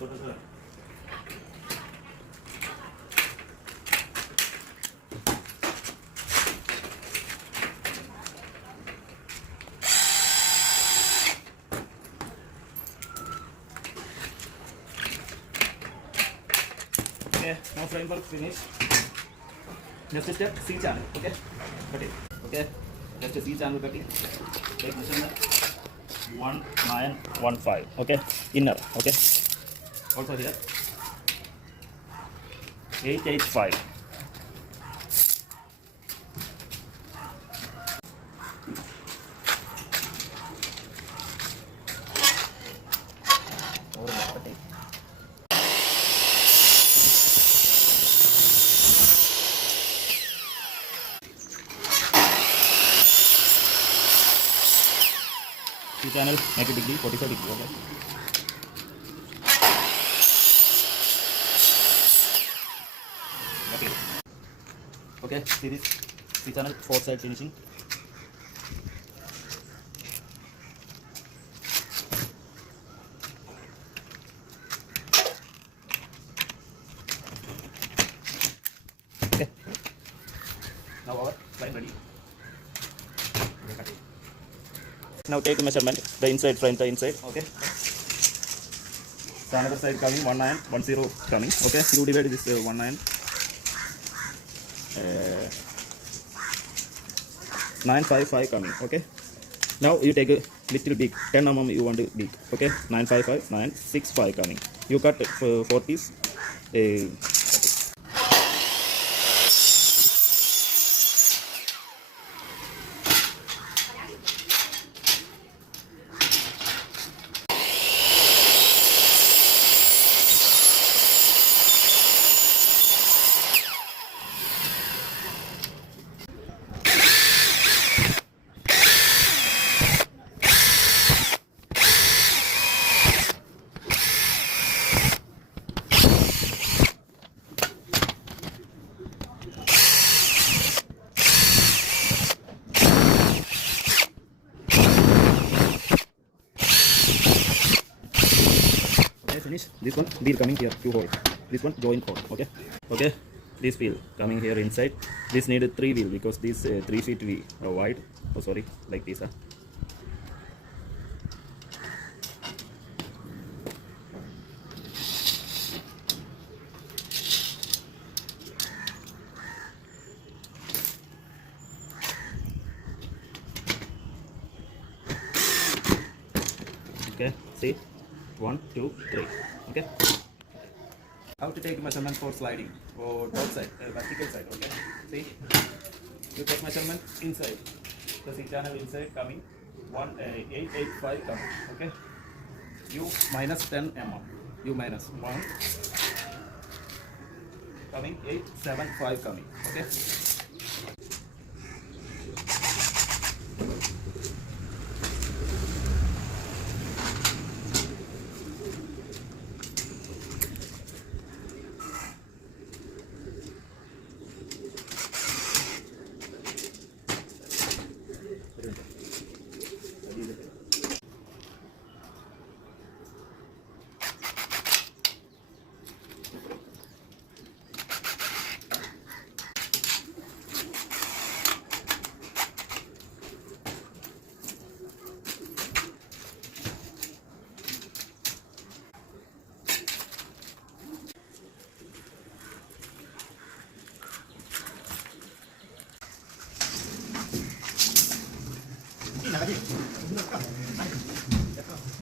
Okay, now framework finish. Next step, C channel. Okay, cut it. Okay, just C channel cut it. Take measurement 1915. Okay, inner. Okay, also here 885. C channel 90 degree, 45 degree. Okay. Okay, see this C channel 4 side finishing. Okay. Now our frame ready. Now take measurement, the inside frame, the inside, okay. The another side coming, 1910 coming, okay. You divide this 955 coming, okay. Now you take a little big, 10 mm you want to big, okay. 955, 965 coming. You cut 4 piece. Finish this one, wheel coming here, 2 hole. This one joint hole, okay. Okay, this wheel coming here inside. This needed 3 wheel because this 3 feet wide. Oh sorry, like this. Okay, see, 1, 2, 3. Okay. How to take measurement for sliding or top side, vertical side. Okay. See, you take measurement inside. The C channel inside coming 885 coming. Okay. You minus 10 mm. You minus 1 coming 875 coming. Okay.